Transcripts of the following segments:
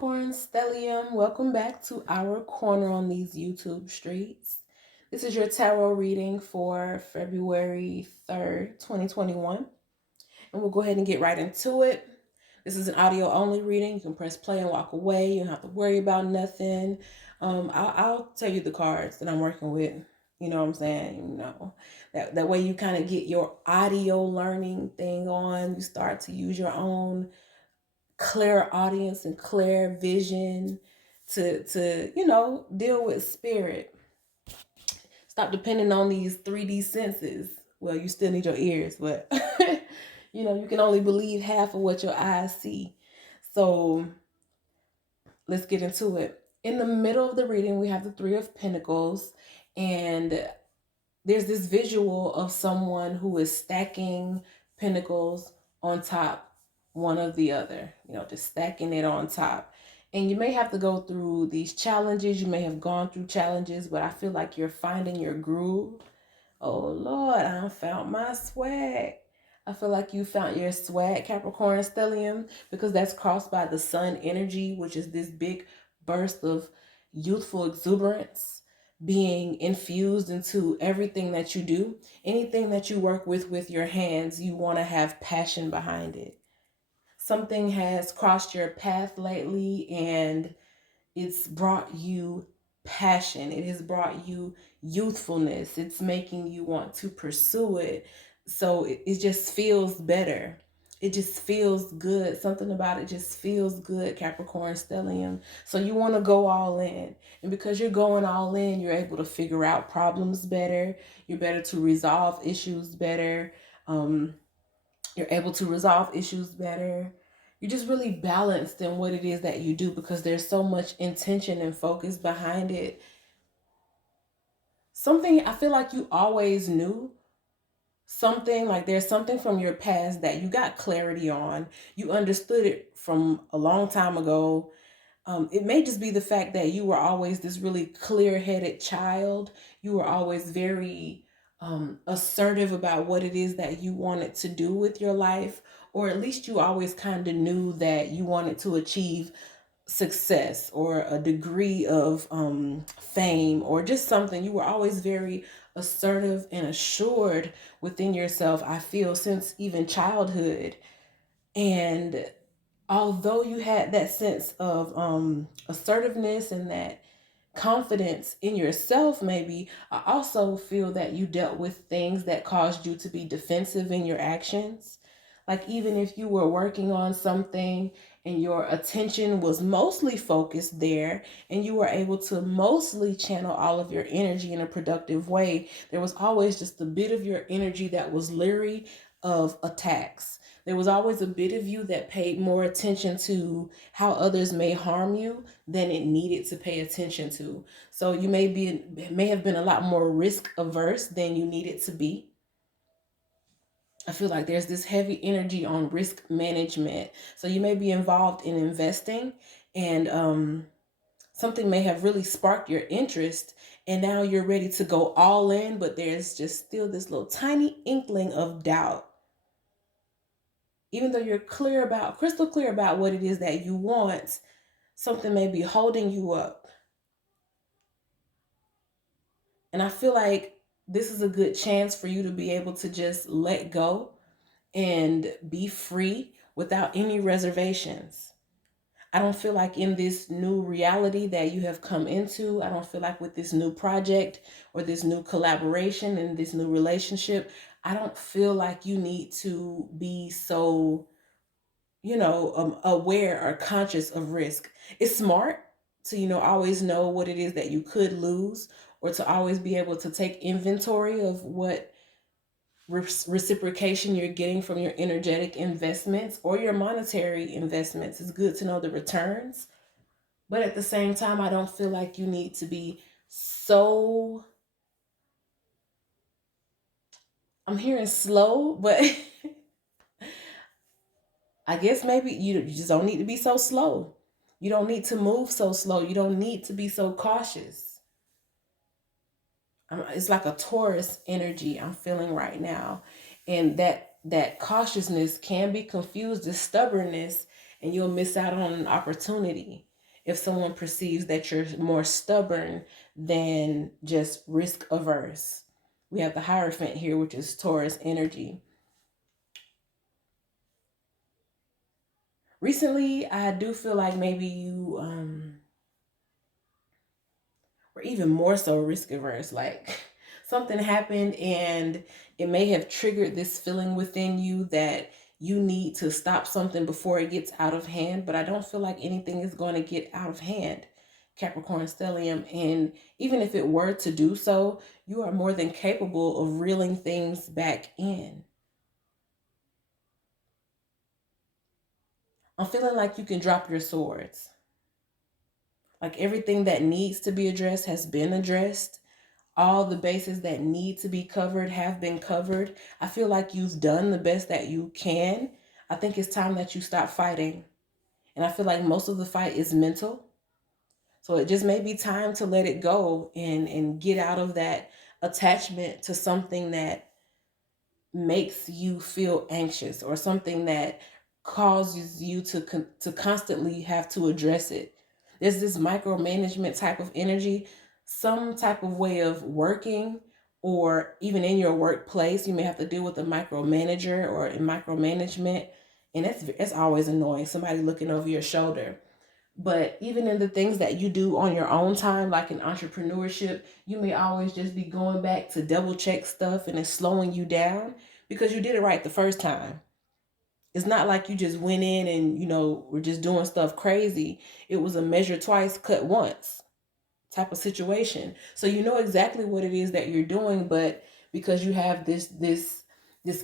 Capricorn Stellium. Welcome back to our corner on these YouTube streets. This is your tarot reading for February 3rd, 2021. And we'll go ahead and get right into it. This is an audio only reading. You can press play and walk away. You don't have to worry about nothing. I'll tell you the cards that I'm working with. You know what I'm saying? That way you kind of get your audio learning thing on. You start to use your own clear audience and clear vision to deal with spirit. Stop depending on these 3D senses. Well, you still need your ears, but you can only believe half of what your eyes see. So let's get into it. In the middle of the reading, we have the Three of Pentacles, and there's this visual of someone who is stacking pentacles on top one of the other, just stacking it on top. And you may have to go through these challenges. You may have gone through challenges, but I feel like you're finding your groove. Oh Lord, I found my swag. I feel like you found your swag, Capricorn Stellium, because that's crossed by the sun energy, which is this big burst of youthful exuberance being infused into everything that you do. Anything that you work with your hands, you want to have passion behind it. Something has crossed your path lately and it's brought you passion. It has brought you youthfulness. It's making you want to pursue it. So it just feels better. It just feels good. Something about it just feels good, Capricorn Stellium. So you want to go all in. And because you're going all in, you're able to figure out problems better. You're better to resolve issues better. You're able to resolve issues better. You're just really balanced in what it is that you do because there's so much intention and focus behind it. Something I feel like you always knew. Something like there's something from your past that you got clarity on. You understood it from a long time ago. It may just be the fact that you were always this really clear-headed child. You were always very assertive about what it is that you wanted to do with your life, or at least you always kind of knew that you wanted to achieve success or a degree of fame or just something. You were always very assertive and assured within yourself, I feel, since even childhood. And although you had that sense of assertiveness and that confidence in yourself, maybe, I also feel that you dealt with things that caused you to be defensive in your actions. Like even if you were working on something and your attention was mostly focused there and you were able to mostly channel all of your energy in a productive way, there was always just a bit of your energy that was leery of attacks. There was always a bit of you that paid more attention to how others may harm you than it needed to pay attention to. So you may have been a lot more risk averse than you needed to be. I feel like there's this heavy energy on risk management. So you may be involved in investing and something may have really sparked your interest and now you're ready to go all in, but there's just still this little tiny inkling of doubt. Even though you're crystal clear about what it is that you want, something may be holding you up. And I feel like this is a good chance for you to be able to just let go and be free without any reservations. I don't feel like in this new reality that you have come into, I don't feel like with this new project or this new collaboration and this new relationship, I don't feel like you need to be so, aware or conscious of risk. It's smart to, always know what it is that you could lose or to always be able to take inventory of what reciprocation you're getting from your energetic investments or your monetary investments. It's good to know the returns. But at the same time, I don't feel like you need to be so, I'm hearing slow, but I guess maybe you just don't need to be so slow. You don't need to move so slow. You don't need to be so cautious. It's like a Taurus energy I'm feeling right now. And that cautiousness can be confused as stubbornness and you'll miss out on an opportunity. if someone perceives that you're more stubborn than just risk averse. We have the Hierophant here, which is Taurus energy. Recently, I do feel like maybe you or even more so risk averse. Like something happened and it may have triggered this feeling within you that you need to stop something before it gets out of hand. But I don't feel like anything is going to get out of hand, Capricorn Stellium. And even if it were to do so, you are more than capable of reeling things back in. I'm feeling like you can drop your swords. Like everything that needs to be addressed has been addressed. All the bases that need to be covered have been covered. I feel like you've done the best that you can. I think it's time that you stop fighting. And I feel like most of the fight is mental. So it just may be time to let it go and get out of that attachment to something that makes you feel anxious or something that causes you to constantly have to address it. There's this micromanagement type of energy, some type of way of working, or even in your workplace, you may have to deal with a micromanager or a micromanagement, and that's always annoying. Somebody looking over your shoulder. But even in the things that you do on your own time, like in entrepreneurship, you may always just be going back to double check stuff and it's slowing you down because you did it right the first time. It's not like you just went in and, were just doing stuff crazy. It was a measure twice, cut once type of situation. So you know exactly what it is that you're doing, but because you have this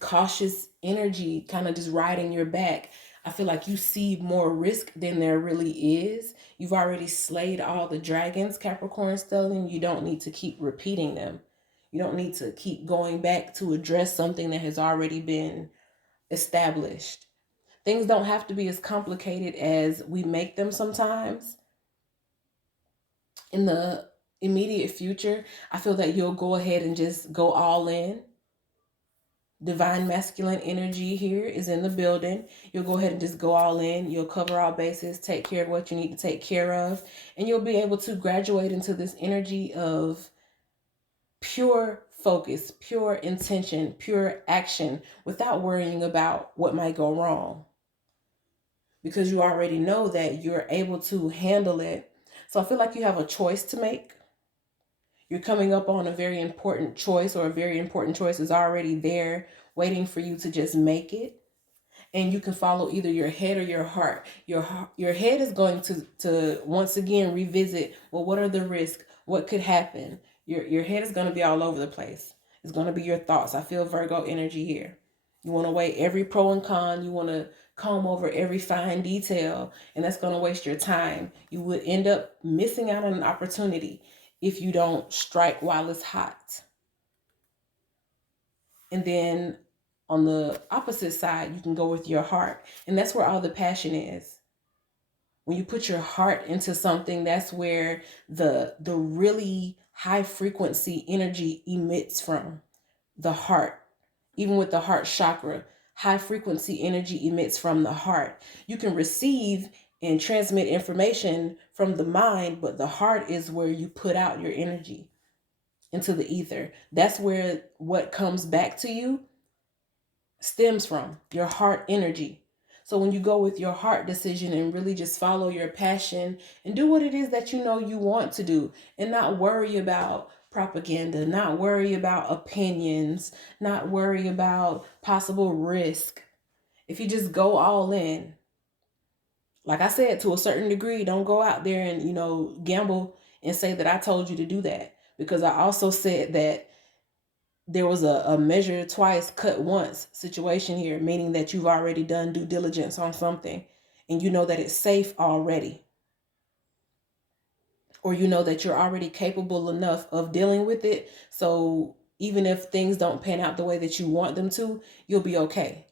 cautious energy kind of just riding your back, I feel like you see more risk than there really is. You've already slayed all the dragons, Capricorn Stellium. You don't need to keep repeating them. You don't need to keep going back to address something that has already been established. Things don't have to be as complicated as we make them sometimes. In the immediate future, I feel that you'll go ahead and just go all in. Divine masculine energy here is in the building. You'll go ahead and just go all in. You'll cover all bases, take care of what you need to take care of, and you'll be able to graduate into this energy of pure focus, pure intention, pure action without worrying about what might go wrong, because you already know that you're able to handle it. So I feel like you have a choice to make. You're coming up on a very important choice, or a very important choice is already there waiting for you to just make it. And you can follow either your head or your heart. Your head is going to once again revisit, well, what are the risks? What could happen? Your head is going to be all over the place. It's going to be your thoughts. I feel Virgo energy here. You want to weigh every pro and con. You want to comb over every fine detail, and that's going to waste your time. You would end up missing out on an opportunity if you don't strike while it's hot. And then on the opposite side, you can go with your heart. And that's where all the passion is. When you put your heart into something, that's where the really high frequency energy emits from. The heart. Even with the heart chakra, high frequency energy emits from the heart. You can receive and transmit information from the mind, but the heart is where you put out your energy into the ether. That's where what comes back to you stems from, your heart energy. So when you go with your heart decision and really just follow your passion and do what it is that you know you want to do, and not worry about propaganda, not worry about opinions, not worry about possible risk. If you just go all in, like I said, to a certain degree, don't go out there and, gamble and say that I told you to do that. Because I also said that there was a measure twice, cut once situation here, meaning that you've already done due diligence on something and you know that it's safe already. Or you know that you're already capable enough of dealing with it. So even if things don't pan out the way that you want them to, you'll be okay.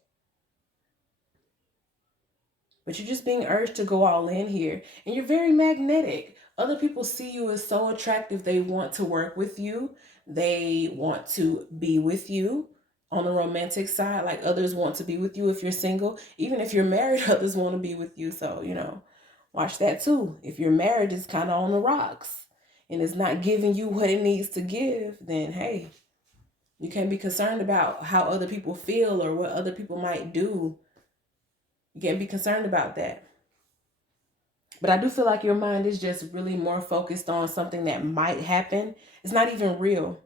But you're just being urged to go all in here. And you're very magnetic. Other people see you as so attractive. They want to work with you. They want to be with you on the romantic side. Like others want to be with you if you're single. Even if you're married, others want to be with you. So, Watch that too. If your marriage is kind of on the rocks and it's not giving you what it needs to give, then hey, you can't be concerned about how other people feel or what other people might do. You can't be concerned about that. But I do feel like your mind is just really more focused on something that might happen. It's not even real.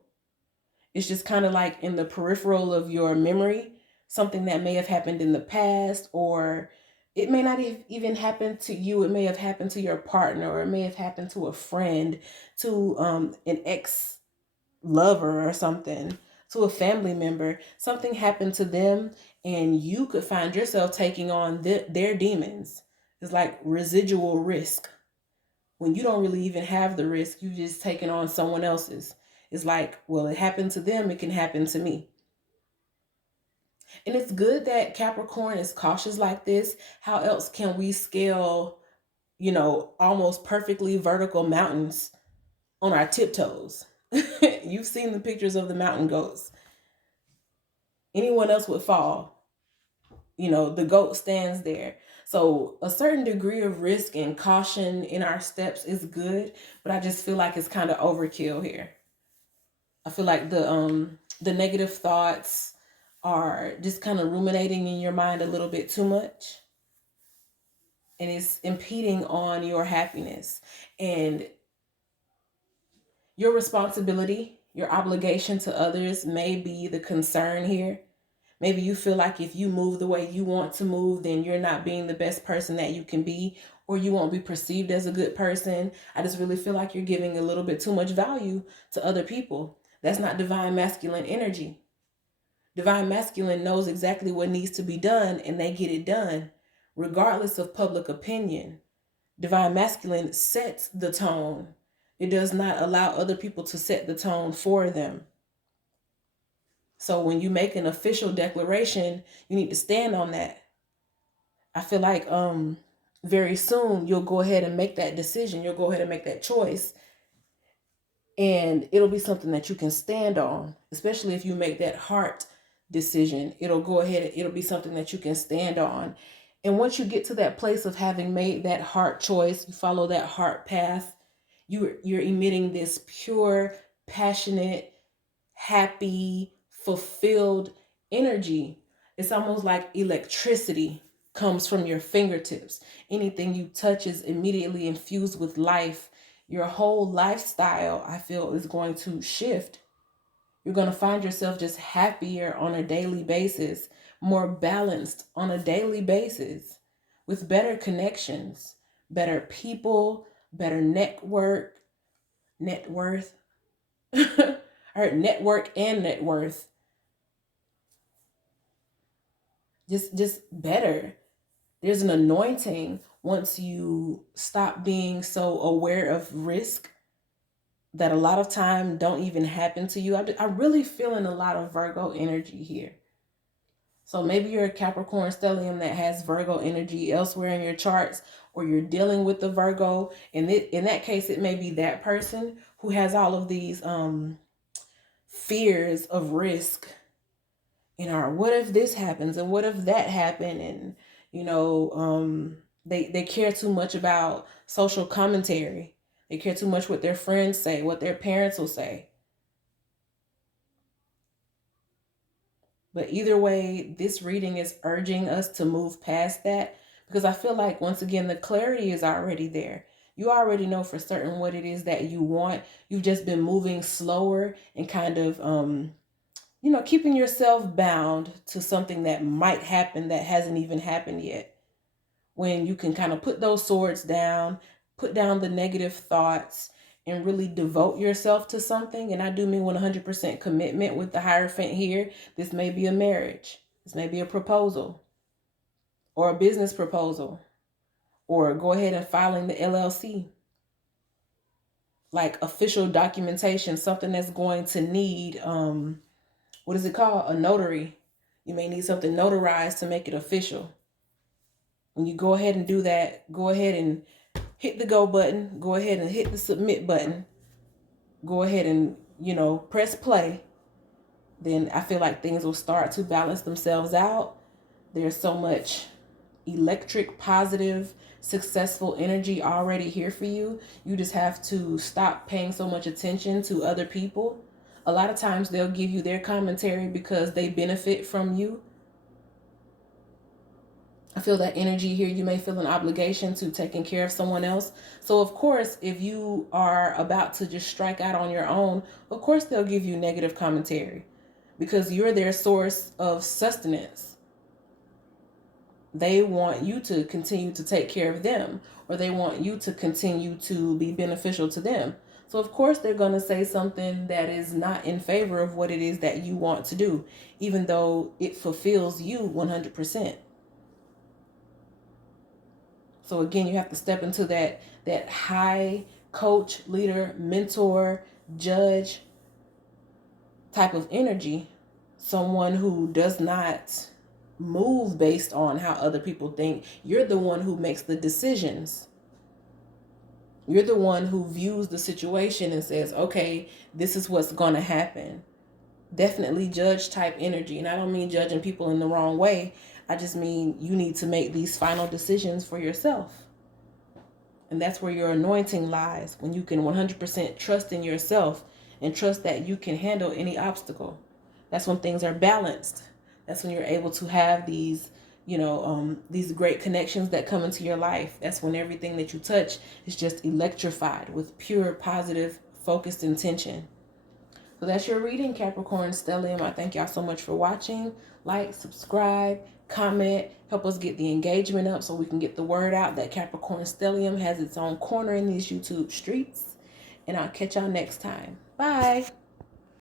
It's just kind of like in the peripheral of your memory, something that may have happened in the past, or it may not have even happened to you. It may have happened to your partner, or it may have happened to a friend, to an ex lover or something, to a family member. Something happened to them, and you could find yourself taking on their demons. It's like residual risk. When you don't really even have the risk, you just taking on someone else's. It's like, well, it happened to them, it can happen to me. And it's good that Capricorn is cautious like this. How else can we scale, almost perfectly vertical mountains on our tiptoes? You've seen the pictures of the mountain goats. Anyone else would fall. The goat stands there. So a certain degree of risk and caution in our steps is good, but I just feel like it's kind of overkill here. I feel like the negative thoughts are just kind of ruminating in your mind a little bit too much, and it's impeding on your happiness and your responsibility. Your obligation to others may be the concern here. Maybe you feel like if you move the way you want to move, then you're not being the best person that you can be, or you won't be perceived as a good person. I just really feel like you're giving a little bit too much value to other people. That's not divine masculine energy. Divine masculine knows exactly what needs to be done, and they get it done, regardless of public opinion. Divine masculine sets the tone. It does not allow other people to set the tone for them. So when you make an official declaration, you need to stand on that. I feel like very soon you'll go ahead and make that decision. You'll go ahead and make that choice. And it'll be something that you can stand on, especially if you make that heart decision. It'll be something that you can stand on. And once you get to that place of having made that heart choice, you follow that heart path, you're emitting this pure, passionate, happy, fulfilled energy. It's almost like electricity comes from your fingertips. Anything you touch is immediately infused with life. Your whole lifestyle, I feel, is going to shift. You're going to find yourself just happier on a daily basis, more balanced on a daily basis, with better connections, better people, better net worth, or network and net worth. Just better. There's an anointing once you stop being so aware of risk that a lot of time don't even happen to you. I'm really feeling a lot of Virgo energy here. So maybe you're a Capricorn stellium that has Virgo energy elsewhere in your charts, or you're dealing with the Virgo. And in that case, it may be that person who has all of these fears of risk. What if this happens and what if that happened? And, they care too much about social commentary. They care too much what their friends say, what their parents will say. But either way, this reading is urging us to move past that, because I feel like, once again, the clarity is already there. You already know for certain what it is that you want. You've just been moving slower and kind of, keeping yourself bound to something that might happen that hasn't even happened yet. When you can kind of put those swords down, put down the negative thoughts, and really devote yourself to something. And I do mean 100% commitment with the Hierophant here. This may be a marriage. This may be a proposal or a business proposal, or go ahead and filing the LLC. Like official documentation, something that's going to need, what is it called? A notary. You may need something notarized to make it official. When you go ahead and do that, go ahead and hit the go button. Go ahead and hit the submit button. Go ahead and, press play. Then I feel like things will start to balance themselves out. There's so much electric, positive successful energy already here for you. You just have to stop paying so much attention to other people. A lot of times they'll give you their commentary because they benefit from you. I feel that energy here. You may feel an obligation to taking care of someone else. So of course, if you are about to just strike out on your own, of course they'll give you negative commentary because you're their source of sustenance. They want you to continue to take care of them, or they want you to continue to be beneficial to them. So of course they're going to say something that is not in favor of what it is that you want to do, even though it fulfills you 100%. So again, you have to step into that high coach, leader, mentor, judge type of energy. Someone who does not move based on how other people think. You're the one who makes the decisions. You're the one who views the situation and says, okay, this is what's going to happen. Definitely judge type energy. And I don't mean judging people in the wrong way. I just mean you need to make these final decisions for yourself. And that's where your anointing lies, when you can 100% trust in yourself and trust that you can handle any obstacle. That's when things are balanced. That's when you're able to have these, these great connections that come into your life. That's when everything that you touch is just electrified with pure, positive, focused intention. So that's your reading, Capricorn Stellium. I thank y'all so much for watching. Like, subscribe, comment, help us get the engagement up so we can get the word out that Capricorn Stellium has its own corner in these YouTube streets. And I'll catch y'all next time. Bye.